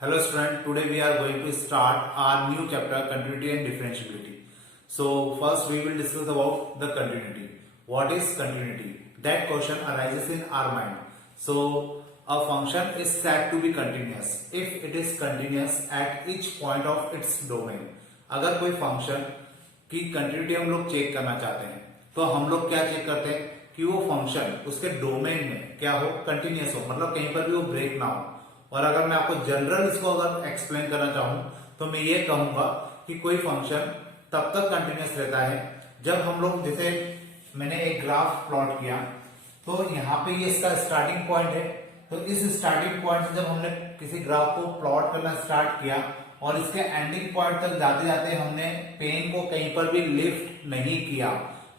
Hello student, today we are going to start our new chapter continuity and differentiability. So first we will discuss about the continuity. What is continuity? That question arises in our mind. So a function is said to be continuous if it is continuous at each point of its domain. अगर कोई function की continuity हम लोग check करना चाहते हैं तो हम लोग क्या चेक करते हैं कि वो फंक्शन उसके डोमेन में क्या हो, कंटिन्यूस हो, मतलब कहीं पर भी वो ब्रेक ना हो। और अगर मैं आपको जनरल इसको अगर एक्सप्लेन करना चाहूं तो मैं ये कहूंगा कि कोई फंक्शन तब तक कंटिन्यूस रहता है जब हम लोग, जैसे मैंने एक ग्राफ प्लॉट किया तो यहाँ पे ये इसका स्टार्टिंग पॉइंट है, तो इस स्टार्टिंग पॉइंट से जब हमने किसी ग्राफ को प्लॉट करना स्टार्ट किया और इसके एंडिंग पॉइंट तक जाते जाते हमने पेन को कहीं पर भी लिफ्ट नहीं किया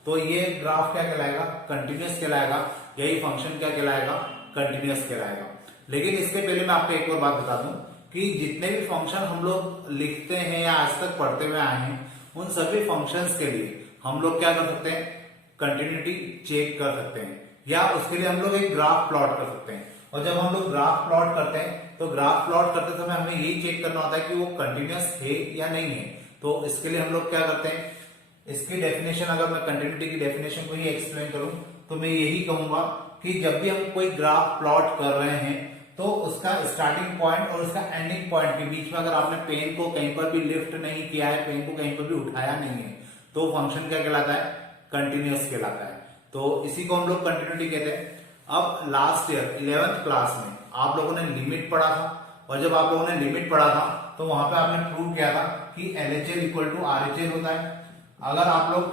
तो ये ग्राफ क्या कहलाएगा, कंटिन्यूस कहलाएगा। यही फंक्शन क्या कहलाएगा, कंटिन्यूस कहलाएगा। लेकिन इसके पहले मैं आपको एक और बात बता दूं कि जितने भी फंक्शन हम लोग लिखते हैं या आज तक पढ़ते हुए आए हैं उन सभी फंक्शंस के लिए हम लोग क्या कर सकते हैं, कंटिन्यूटी चेक कर सकते हैं, या उसके लिए हम लोग एक ग्राफ प्लॉट कर सकते हैं। और जब हम लोग ग्राफ प्लॉट करते हैं तो ग्राफ प्लॉट करते समय हमें यही चेक करना होता है कि वो कंटिन्यूस है या नहीं है। तो इसके लिए हम लोग क्या करते हैं, इसकी डेफिनेशन, अगर मैं कंटिन्यूटी की डेफिनेशन को ही एक्सप्लेन करूं तो मैं यही कहूंगा कि जब भी हम कोई ग्राफ प्लॉट कर रहे हैं तो उसका स्टार्टिंग पॉइंट और उसका एंडिंग पॉइंट के बीच में अगर आपने पेन को कहीं पर भी लिफ्ट नहीं किया है, पेन को कहीं पर भी उठाया नहीं है, तो फंक्शन क्या कहलाता है, कंटिन्यूस कहलाता है। तो इसी को हम लोग कंटिन्यूटी कहते हैं। अब लास्ट ईयर 11th क्लास में आप लोगों ने लिमिट पढ़ा था, और जब आप लोगों ने लिमिट पढ़ा था तो वहां पे आपने प्रूव किया था कि LHL इक्वल टू RHL होता है। अगर आप लोग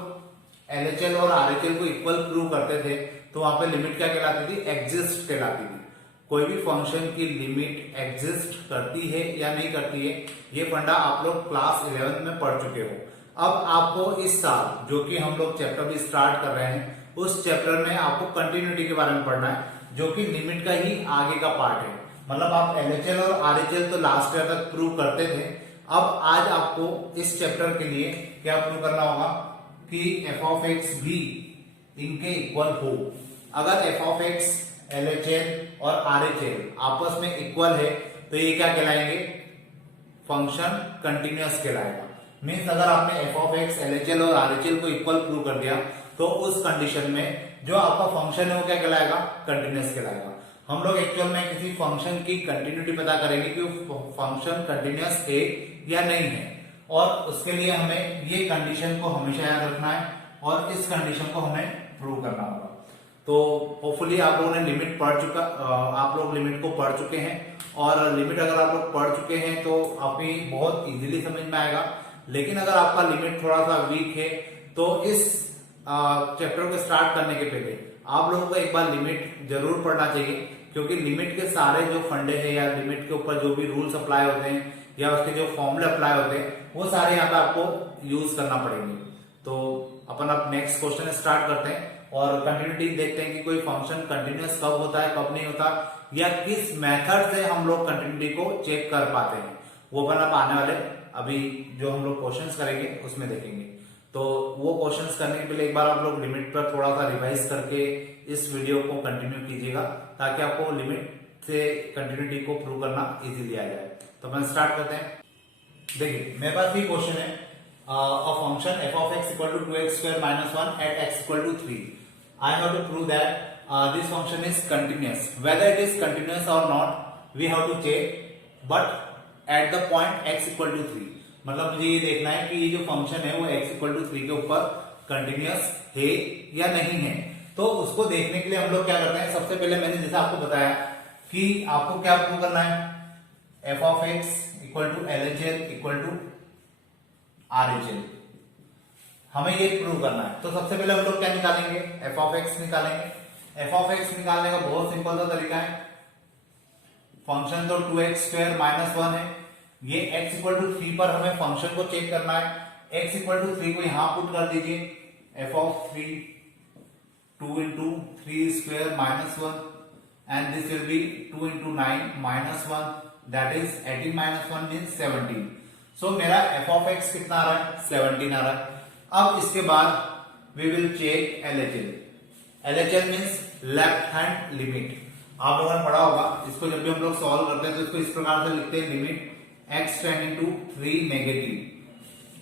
LHL और RHL को इक्वल प्रूव करते थे तो वहां पे लिमिट क्या कहलाती थी, एग्जिस्ट कहलाती थी। कोई भी फंक्शन की लिमिट एग्जिस्ट करती है या नहीं करती है, ये फंडा आप लोग क्लास 11th में पढ़ चुके हो। अब आपको इस साल जो कि हम लोग चैप्टर भी स्टार्ट कर रहे हैं उस चैप्टर में आपको कंटिन्यूटी के बारे में पढ़ना है, जो कि लिमिट का ही आगे का पार्ट है। मतलब आप LHL और RHL तो लास्ट ईयर तक प्रूव करते थे, अब आज आपको इस चैप्टर के लिए क्या प्रूव करना होगा कि f ऑफ x भी इनके इक्वल हो। अगर f ऑफ x, LHL और RHL आपस में इक्वल है तो ये क्या कहलाएंगे, फंक्शन कंटिन्यूअस कहलाएगा। मीन्स अगर आपने f ऑफ x, LHL और RHL को इक्वल प्रूव कर दिया तो उस कंडीशन में जो आपका फंक्शन है वो क्या कहलाएगा, कंटिन्यूअस कहलाएगा। हम लोग एक्चुअल में किसी फंक्शन की कंटिन्यूटी पता करेंगे कि वो फंक्शन कंटिन्यूअस है या नहीं है, और उसके लिए हमें ये कंडीशन को हमेशा याद रखना है और इस कंडीशन को हमें प्रूव करना होगा। तो होपफुली आप लोगों ने लिमिट पढ़ चुका, आप लोग लिमिट को पढ़ चुके हैं, और लिमिट अगर आप लोग पढ़ चुके हैं तो आपकी बहुत इजीली समझ में आएगा। लेकिन अगर आपका लिमिट थोड़ा सा वीक है तो इस चैप्टर को स्टार्ट करने के पहले आप लोगों को एक बार लिमिट जरूर पढ़ना चाहिए, क्योंकि लिमिट के सारे जो फंडे हैं या लिमिट के ऊपर जो भी रूल्स अप्लाई होते हैं या उसके जो फॉर्मूले अप्लाई होते हैं वो सारे यहाँ पे आपको यूज करना पड़ेंगे। तो अपन अब नेक्स्ट क्वेश्चन स्टार्ट करते हैं और कंटिन्यूटी देखते हैं कि कोई फंक्शन कंटिन्यूअस कब होता है, कब नहीं होता, या किस मेथड से हम लोग कंटिन्यूटी को चेक कर पाते हैं। वो अपन अब आने वाले अभी जो हम लोग क्वेश्चंस करेंगे उसमें देखेंगे। तो वो क्वेश्चंस करने के लिए एक बार आप लोग लिमिट पर थोड़ा सा रिवाइज करके इस वीडियो को कंटिन्यू कीजिएगा, ताकि आपको लिमिट से कंटिन्यूटी को प्रूव करना इजीली आ जाए। तो अपन स्टार्ट करते हैं। देखिए मेरे पास ये क्वेश्चन है, a function f of x equal to 2x square minus 1 at x equal to 3. I have to prove that this function is continuous. Whether it is continuous or not, we have to check. But at the point x equal to 3, मतलब मुझे ये देखना है कि ये जो function है वो x equal to 3 के ऊपर कंटिन्यूअस है या नहीं है। तो उसको देखने के लिए हम लोग क्या करते हैं, सबसे पहले मैंने जैसे आपको बताया कि आपको क्या प्रूव करना है, f of x equal to LHL equal to RHL, हमें ये प्रूव करना है। तो सबसे पहले हम लोग क्या निकालेंगे, f of x निकालेंगे। f of x निकालने का बहुत सिंपल सा तरीका है, फंक्शन तो 2x स्क्वायर माइनस 1 है, ये x इक्वल टू 3 पर हमें फंक्शन को चेक करना है। x इक्वल टू 3 को यहां पुट कर दीजिए, f of 3 2 into 3 square minus 1 and this will be 2 into 9 minus 1, that is 18 minus 1 means 17। सो मेरा f ऑफ x कितना आ रहा है, 17 आ रहा है। अब इसके बाद we will check LHL। LHL means left hand limit. आप लोगों ने पढ़ा होगा, इसको जब भी हम लोग सॉल्व करते हैं तो इसको इस प्रकार से लिखते हैं, limit x tending to 3 negative.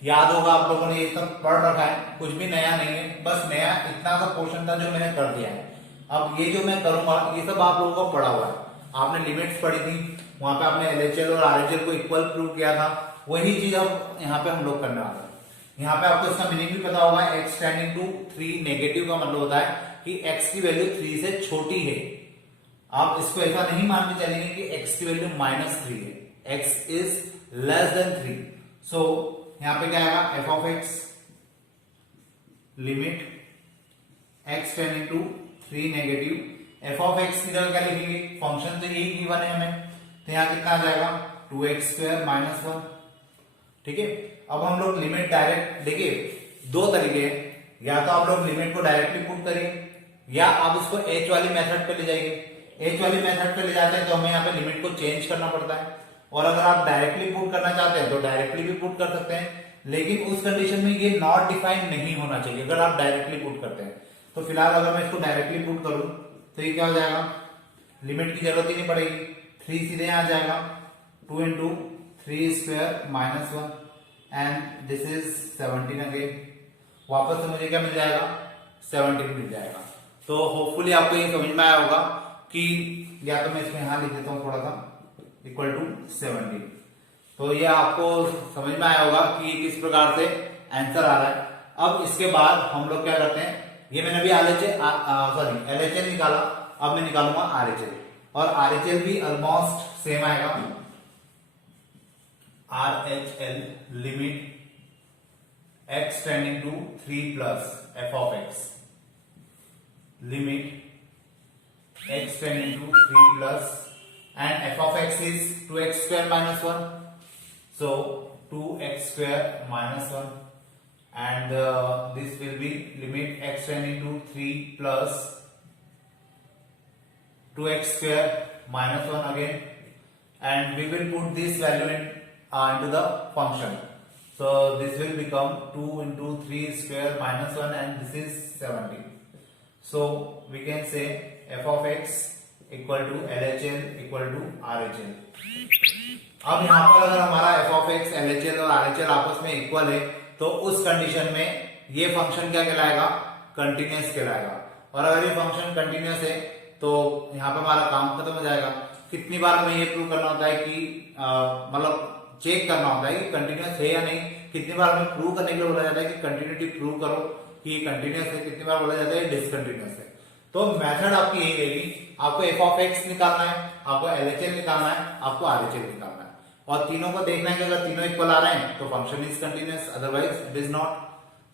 याद होगा आप लोगों ने ये सब पढ़ रखा है, कुछ भी नया नहीं है, बस नया इतना सा पोर्शन था जो मैंने कर दिया है। अब ये जो मैं करूंगा ये सब आप लोगों को पढ़ा हुआ है, आपने लिमिट्स पढ़ी थी, वहां पे आपने एलएचएल और आरएचएल को इक्वल प्रूव किया था, वही चीज अब यहाँ पे हम लोग करने वाले हैं। यहाँ पे आपको इसका मीनिंग भी पता होगा, एक्स टेंडिंग टू 3 नेगेटिव का मतलब होता है कि एक्स की वैल्यू 3 से छोटी है। आप इसको ऐसा नहीं मान के चलेंगे कि एक्स की वैल्यू -3 है, x is less than 3। So यहाँ पे क्या आएगा, f of x limit x tending to 3 negative. F of x की जगह क्या लिखेंगे, फंक्शन तो यही गिवन है हमें, तो यहाँ कितना आ जाएगा 2x² -1। ठीक है, अब हम लोग लिमिट डायरेक्ट, देखिए दो तरीके हैं, या तो आप लोग लिमिट को डायरेक्टली पुट करिए या आप उसको एच वाली मेथड पे ले जाइए। एच वाली मेथड पे ले जाते हैं तो हमें यहाँ पे लिमिट को चेंज करना पड़ता है, और अगर आप डायरेक्टली पुट करना चाहते हैं तो डायरेक्टली भी पुट कर सकते हैं, लेकिन उस कंडीशन में ये नॉट डिफाइंड नहीं होना चाहिए अगर आप डायरेक्टली पुट करते हैं। तो फिलहाल अगर मैं इसको डायरेक्टली पुट करूं तो ये क्या हो जाएगा, लिमिट की जरूरत ही नहीं पड़ेगी, 3 सीधे आ जाएगा, 2 into 3² -1 and this is 17 again. वापस से मुझे क्या मिल जाएगा, 17 मिल जाएगा। तो होपफुली आपको ये समझ में आया होगा कि, या तो मैं इसमें यहां लिख देता हूं थोड़ा सा, इक्वल टू 17। तो ये आपको समझ में आया होगा कि किस प्रकार से आंसर आ रहा है। अब इसके बाद हम लोग क्या करते हैं, ये मैंने अभी एलएचएल निकाला, अब मैं निकालूंगा आरएचएल, और आरएचएल भी ऑलमोस्ट सेम आएगा। RHL limit x tending to 3 plus f of x limit x tending to 3 plus and f of x is 2x² -1, so 2x² -1 and this will be limit x tending to 3 plus 2x² -1 again, and we will put this value into the function, so this will become 2 into 3² -1 and this is 17. So we can say f of x equal to LHL equal to RHL। अब यहाँ पर अगर हमारा f of x, LHL और RHL आपस में equal है तो उस कंडीशन में ये फंक्शन क्या कहलाएगा, कंटिन्यूअस कहलाएगा। और अगर ये फंक्शन कंटिन्यूअस है तो यहाँ पे हमारा काम खत्म हो जाएगा। कितनी बार हमें ये प्रूव करना होता है कि मतलब चेक करना होता है कि कंटिन्यूअस है या नहीं, कितनी बार हमें प्रूव करने के लिए बोला जाता है कि कंटिन्यूटी प्रूव करो कि ये कंटिन्यूअस है, कितनी बार बोला जाता है डिसकंटिन्यूअस है। तो मेथड आपकी यही रहेगी, आपको एफ ऑफ एक्स निकालना है, आपको एलएचएल निकालना है, आपको आरएचएल निकालना है, और तीनों को देखना है कि अगर तीनों इक्वल आ रहे हैं तो function is continuous, otherwise it is not.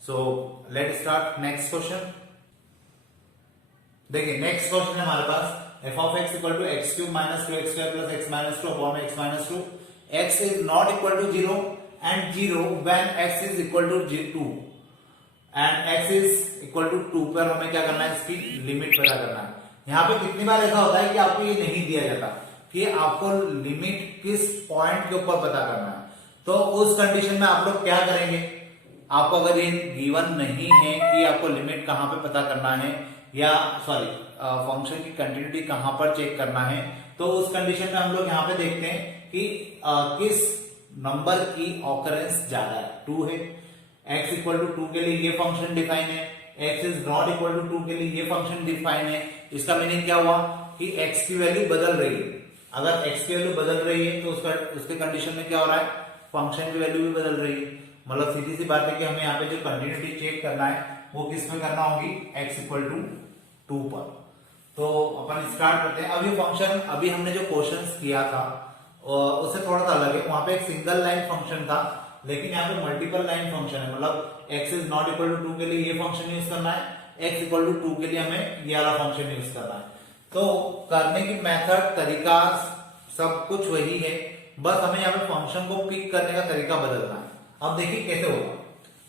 So let start next question. देखिए नेक्स्ट क्वेश्चन है हमारे पास, F of x equal to x³ - 2x² plus x - 2 upon x - 2, x is not equal to 0 and 0 when x is equal to 2 and x is equal to 2 पर हमें क्या करना है, इसकी लिमिट पता करना है। यहाँ पे कितनी बार ऐसा होता है कि आपको ये नहीं दिया जाता कि आपको लिमिट किस पॉइंट के ऊपर पता करना है, तो उस कंडीशन में आप लोग क्या करेंगे, आपको अगर ये गिवन नहीं है कि आपको लिमिट कहां पे पता करना है या फंक्शन की कंटिन्यूटी कहां पर चेक करना है, तो उस कंडीशन में हम लोग यहाँ पे देखते हैं कि किस नंबर की ऑकरेंस ज्यादा है। 2 है, x इक्वल टू 2 के लिए ये फंक्शन डिफाइन है, x is not equal to 2 के लिए ये फंक्शन डिफाइन है। इसका मीनिंग क्या हुआ कि x की वैल्यू बदल रही है। अगर x की वैल्यू बदल रही है तो उसके कंडीशन में क्या हो रहा है, फंक्शन की वैल्यू भी बदल रही है। मतलब सीधी सी बात है कि हमें यहाँ पे जो कंटिन्यूटी चेक करना है वो किस में करना होगी, x इक्वल टू 2 पर। तो अपन स्टार्ट करते हैं। अब ये फंक्शन अभी हमने जो क्वेश्चंस किया था उससे थोड़ा सा अलग है, वहां पे एक सिंगल लाइन फंक्शन था, लेकिन यहाँ पे मल्टीपल लाइन फंक्शन है। मतलब x is not equal to 2 के लिए ये फंक्शन यूज करना है, x इक्वल टू 2 के लिए हमें ये वाला फंक्शन यूज करना है। तो करने की मेथड, तरीका सब कुछ वही है, बस हमें यहाँ पे फंक्शन को पिक करने का तरीका बदलना है। अब देखिए कैसे होगा।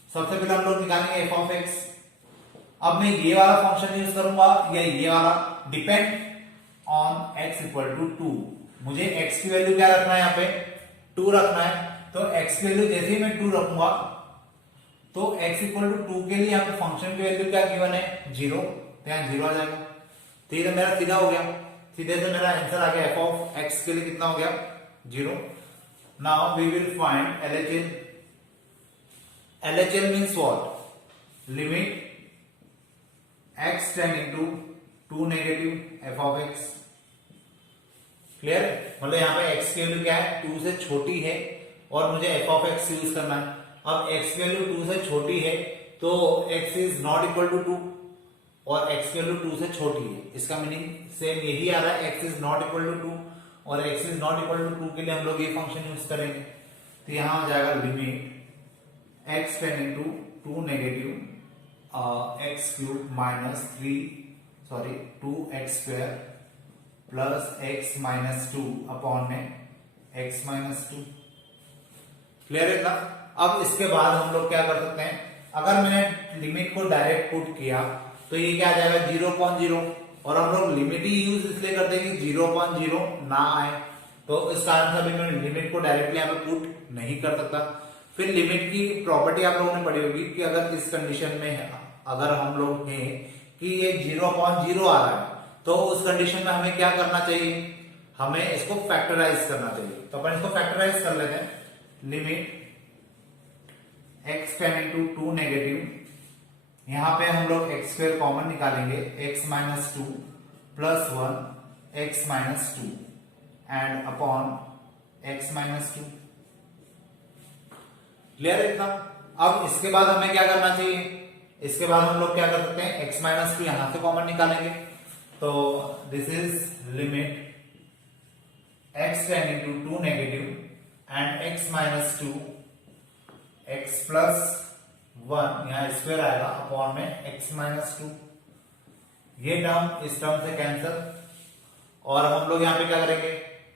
सबसे पहले हम लोग निकालेंगे एफ ऑफ एक्स। अब मैं ये वाला फंक्शन यूज करूंगा या ये वाला, depend on x equal to 2। मुझे x की वैल्यू क्या रखना है, यहाँ पे 2 रखना है। तो x की वैल्यू जैसे ही मैं 2 रखूंगा तो x इक्वल टू 2 के लिए यहाँ पे फंक्शन की वैल्यू क्या गिवन है, 0, तो यहाँ 0 आ जाएगा। तो ये तो मेरा सीधा हो गया। सीधे से मेरा आंसर आ गया एफ ऑफ एक्स के लिए कितना हो गया 0। Now we will find LHL। LHL means what, limit x tending to 2 negative f of x. Clear, मतलब यहाँ पे x की वैल्यू क्या है 2 से छोटी है और मुझे एफ ऑफ एक्स यूज करना है। अब x की वैल्यू 2 से छोटी है तो x is not equal to 2 और x की वैल्यू 2 से छोटी है, इसका मीनिंग सेम यही आ रहा है, x is not equal to 2 और x is not equal to 2 के लिए हम लोग ये फंक्शन यूज करेंगे। तो यहां हो जाएगा limit x tending to 2 negative x cube minus 2x square plus x minus 2 upon में x माइनस 2। क्लियर है ना। अब इसके बाद हम लोग क्या कर सकते हैं, अगर मैंने लिमिट को डायरेक्ट पुट किया तो ये क्या आ जाएगा 0.0 और हम लोग लिमिट ही यूज इसलिए करते हैं कि 0.0 ना आए, तो इस कारण से अभी मैं लिमिट को डायरेक्टली यहाँ पे पुट नहीं कर सकता। फिर लिमिट की प्रॉपर्टी आप लोगों ने पढ़ी होगी कि अगर इस कंडीशन में अगर हम लोग हैं कि ये 0.0 आ रहा है तो उस कंडीशन में हमें क्या करना चाहिए, हमें इसको फैक्टराइज करना चाहिए। तो अपन इसको फैक्टराइज कर लेते हैं। Limit x tending to 2 negative, यहां पे हम लोग x स्क्वायर कॉमन निकालेंगे, x minus 2 plus 1 x minus 2 and upon x minus 2। Clear है इतना। अब इसके बाद हमें क्या करना चाहिए, इसके बाद हम लोग क्या कर सकते हैं x माइनस 2 यहां से कॉमन निकालेंगे, तो this is limit x tending to 2 negative and x minus 2 x plus 1 यहाँ स्क्वायर आएगा अपॉन में x माइनस 2। ये टर्म इस टर्म से कैंसिल और हम लोग यहाँ पे क्या करेंगे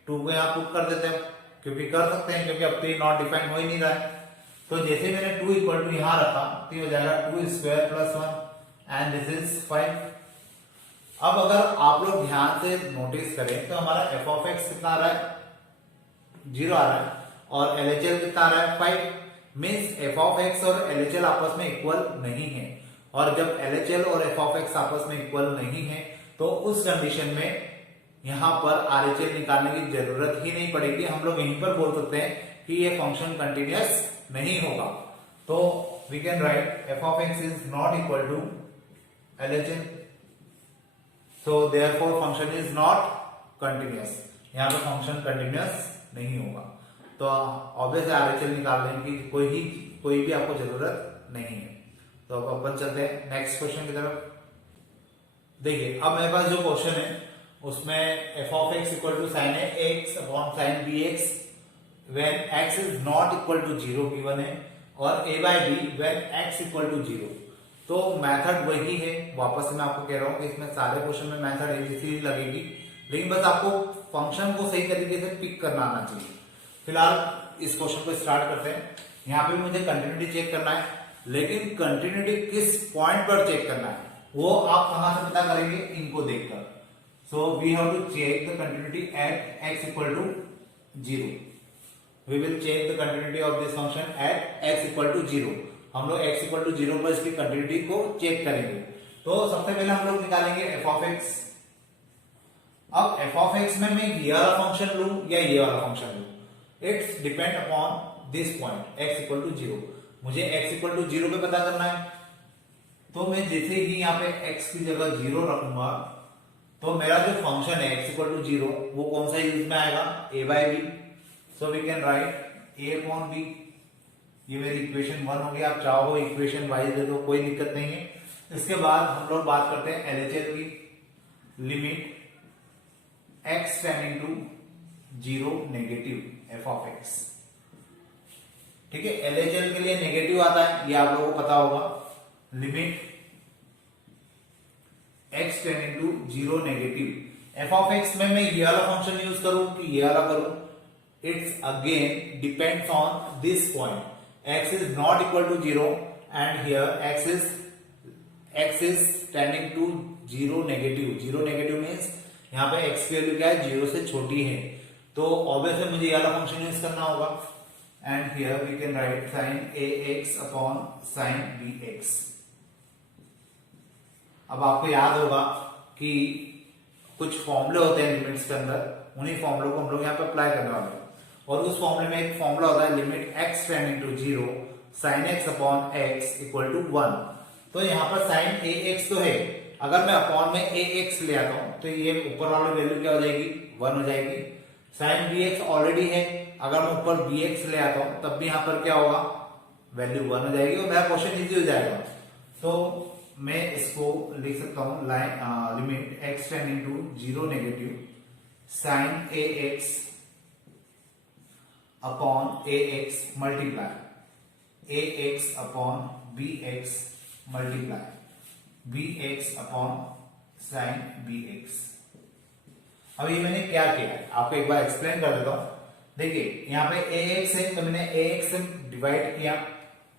2 को यहाँ पुट कर देते हैं, क्योंकि कर सकते हैं क्योंकि अब तो ये नॉट डिफाइन हो ही नहीं रहा है। तो जैसे मैंने 2 इक्वल टू यहां रखा तो हो जाएगा 2 square plus 1 and this is 5। अब अगर आप लोग ध्यान से नोटिस करें तो हमारा एफ ऑफ एक्स कितना आ रहा है 0 आ रहा है और LHL कितना आ रहा है 5। मीन्स एफ ऑफ एक्स और LHL आपस में इक्वल नहीं है, और जब LHL और एफ ऑफ एक्स आपस में इक्वल नहीं है तो उस कंडीशन में यहां पर RHL निकालने की जरूरत ही नहीं पड़ेगी। हम लोग यहीं पर बोल सकते हैं कि ये फंक्शन कंटिन्यूअस नहीं होगा। तो we can write f of x is not equal to LHL, so therefore function is not continuous. यहां पर फंक्शन कंटिन्यूअस नहीं होगा, तो ऑब्वियस RHL निकालने की कोई भी आपको जरूरत नहीं है। तो अब अपन चलते हैं नेक्स्ट क्वेश्चन की तरफ। देखिए अब मेरे पास जो क्वेश्चन है उसमें f of x equal to sine x upon sine b x when x is not equal to 0 given है और a by b when x equal to 0। तो मेथड वही है, वापस से मैं आपको कह रहा हूं कि इसमें सारे क्वेश्चन में मेथड एक जैसी लगेगी, लेकिन बस आपको फंक्शन को सही तरीके से पिक करना आना चाहिए। फिलहाल इस क्वेश्चन को स्टार्ट करते हैं। यहाँ पे मुझे कंटिन्यूटी चेक करना है, लेकिन कंटिन्यूटी किस पॉइंट पर चेक करना है वो आप कहां से पता करेंगे, इनको देखकर। So we have to check the continuity at x equal to 0। We will check the continuity of this function at x equal to 0। हम लोग x इक्वल टू 0 पर इसकी कंटिन्यूटी को चेक करेंगे। तो सबसे पहले हम लोग निकालेंगे एफ ऑफ एक्स। अब एफ ऑफ एक्स में मैं ये वाला फंक्शन लूं या ये वाला फंक्शन लूं, it's depend upon this point x equal to 0। मुझे x इक्वल टू 0 पे पता करना है, तो मैं जैसे ही यहाँ पे x की जगह 0 रखूंगा तो मेरा जो फंक्शन है x इक्वल टू 0 वो कौन सा यूज में आएगा, a by b. So we can write a upon b। ये मेरी इक्वेशन 1 हो गया। आप चाहो इक्वेशन वाइज दे दो, कोई दिक्कत नहीं है। इसके बाद हम लोग बात करते हैं LHL की। Limit x tending to 0 negative f of x. ठीक है, LHL के लिए नेगेटिव आता है, ये आप लोगों को पता होगा। Limit x tending to 0 negative f of x में मैं ये वाला फंक्शन यूज करूं कि ये वाला करूं, it's again depends on this point. x is not equal to 0 and here x is tending to 0 negative। 0 negative means यहाँ पे x की वैल्यू क्या है, 0 से छोटी है, तो ऑब्वियसली मुझे ये वाला फंक्शन यूज करना होगा। And here we can write sine ax upon sine bx। अब आपको याद होगा कि कुछ फॉर्मूले होते हैं लिमिट्स के अंदर, उन्हीं फॉर्मूलों को हम लोग यहाँ पे अप्लाई करने वाले हैं। और उस फॉर्मूले में एक फॉर्मूला होता है limit x tending to 0 sin x upon x equal to 1। तो यहाँ पर sin ax तो है, अगर मैं अपॉन में ax ले आता हूं तो ये ऊपर वाली वैल्यू क्या हो जाएगी, 1 हो जाएगी। sin bx ऑलरेडी है, अगर मैं ऊपर bx ले आता हूं तब भी यहाँ पर क्या होगा, वैल्यू 1 हो जाएगी और मेरा क्वेश्चन इजी हो जाएगा। तो मैं इसको लिख सकता हूं limit x tending to 0 negative sin ax upon ax multiply ax upon bx multiply bx upon sin bx। अब ये मैंने क्या किया है आपको एक बार एक्सप्लेन कर देता हूं। देखिए यहाँ पे ax है तो मैंने ax से डिवाइड किया,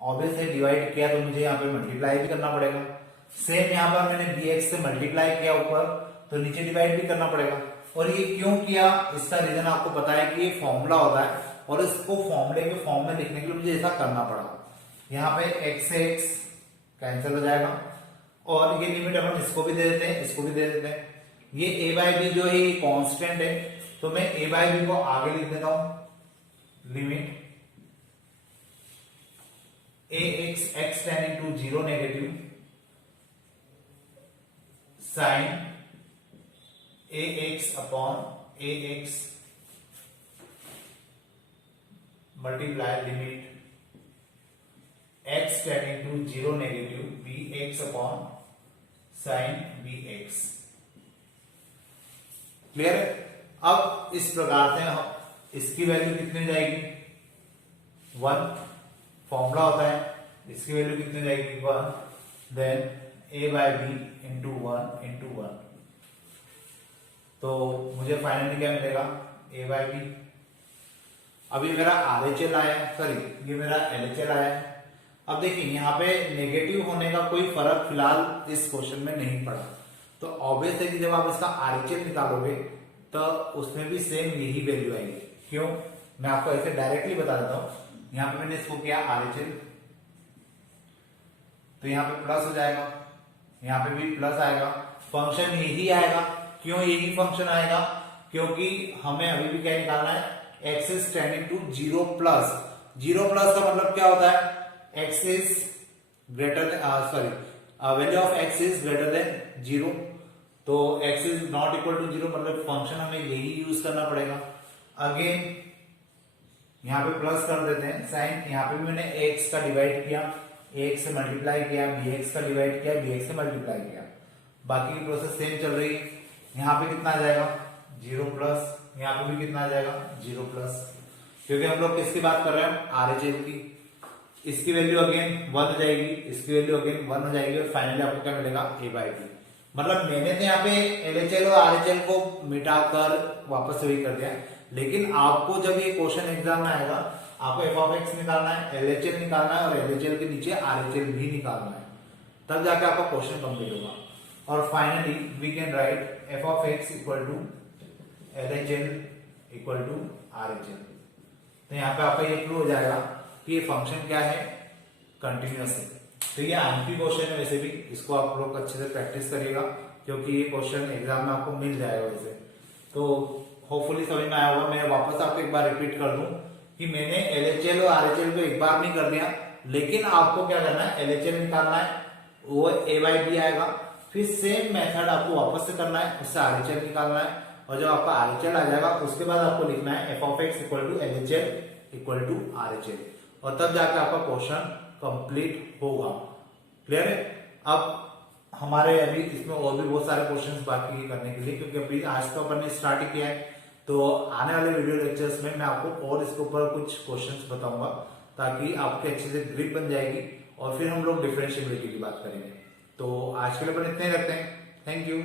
ऑब्वियस है डिवाइड किया तो मुझे यहाँ पे मल्टीप्लाई भी करना पड़ेगा। सेम यहाँ पर मैंने bx से मल्टीप्लाई किया ऊपर तो नीचे डिवाइड भी करना पड़ेगा। और ये क्यों किया, इसका रीजन आपको पता है कि ये फॉर्मूला होता है और इसको फॉर्मूले के फॉर्म में लिखने के लिए मुझे ऐसा करना पड़ा। यहाँ पे x से x कैंसिल हो जाएगा और ये लिमिट अपन इसको भी दे देते हैं, इसको भी दे देते हैं। ये a बाई बी जो है ये कांस्टेंट है तो मैं a बाई बी को आगे लिख देता हूं, limit ax x tending to 0 negative sin ax upon ax multiply limit x tending to 0 negative bx upon sin bx। Clear है। अब इस प्रकार से इसकी वैल्यू कितनी हो जाएगी, 1, फॉर्मूला होता है, इसकी वैल्यू कितनी हो जाएगी 1, then a by b into 1 into 1। तो मुझे फाइनली क्या मिलेगा, a बाई बी। अभी मेरा RHL आया है, सॉरी ये मेरा LHL आया है। अब देखिए यहाँ पे नेगेटिव होने का कोई फर्क फिलहाल इस क्वेश्चन में नहीं पड़ा, तो ऑब्वियस है कि जब आप इसका RHL निकालोगे तो उसमें भी सेम यही वैल्यू आएगी। क्यों, मैं आपको ऐसे डायरेक्टली बता देता हूं। यहाँ पे मैंने इसको किया RHL तो यहाँ पे प्लस हो जाएगा, यहाँ पे भी प्लस आएगा, फंक्शन यही आएगा। क्यों यही फंक्शन आएगा, क्योंकि हमें अभी भी क्या निकालना है, x is tending to 0 plus. 0 plus का मतलब क्या होता है, x is greater sorry value of x is greater than 0। तो x is not equal to 0 मतलब फंक्शन हमें यही यूज करना पड़ेगा। अगेन यहाँ पे प्लस कर देते हैं साइन, यहाँ पे भी मैंने x का डिवाइड किया, ax से मल्टीप्लाई किया, bx का डिवाइड किया, bx से मल्टीप्लाई किया, बाकी की प्रोसेस सेम चल रही है। यहाँ पे कितना आ जाएगा 0 प्लस, यहाँ पे भी कितना आ जाएगा 0 प्लस, क्योंकि हम लोग किसकी बात कर रहे हैं, RHL की। इसकी वैल्यू अगेन 1 हो जाएगी, इसकी वैल्यू अगेन 1 हो जाएगी और फाइनली आपको क्या मिलेगा a बाई बी। मतलब मैंने तो यहाँ पे LHL और RHL को मिटाकर वापस वही कर दिया, लेकिन आपको जब ये क्वेश्चन एग्जाम में आएगा आपको f ऑफ x निकालना है, LHL निकालना है और LHL के नीचे RHL भी निकालना है, तब जाके आपका क्वेश्चन कंप्लीट होगा। और finally we can write f of x equal to LHL equal to RHL। तो यहाँ पे आपका ये प्रूव हो जाएगा कि ये फंक्शन क्या है, कंटिन्यूअस है। तो ये आईएमपी क्वेश्चन है, वैसे भी इसको आप लोग अच्छे से प्रैक्टिस करिएगा क्योंकि ये क्वेश्चन एग्जाम में आपको मिल जाएगा वैसे। तो होपफुली समझ में आया होगा। मैं वापस आपको एक बार रिपीट कर दूं कि मैंने LHL और RHL को एक बार नहीं कर दिया, लेकिन आपको क्या करना है, LHL निकालना है, वो a बाई बी आएगा, फिर सेम मेथड आपको वापस से करना है, उससे RHL निकालना है और जब आपका RHL आ जाएगा उसके बाद आपको लिखना है f of x equal to LHL equal to RHL और तब जाकर आपका क्वेश्चन कंप्लीट होगा। क्लियर है। अब हमारे अभी इसमें और भी बहुत सारे क्वेश्चंस बाकी है करने के लिए, क्योंकि अभी आज तो अपन ने स्टार्ट ही किया है। तो आने वाले वीडियो लेक्चर्स में मैं आपको और इसके ऊपर कुछ क्वेश्चंस बताऊंगा ताकि आपके अच्छे से ग्रिप बन जाएगी और फिर हम लोग डिफरेंशिएबिलिटी की बात करेंगे। तो आज के लिए अपन इतने ही रखते हैं। Thank you.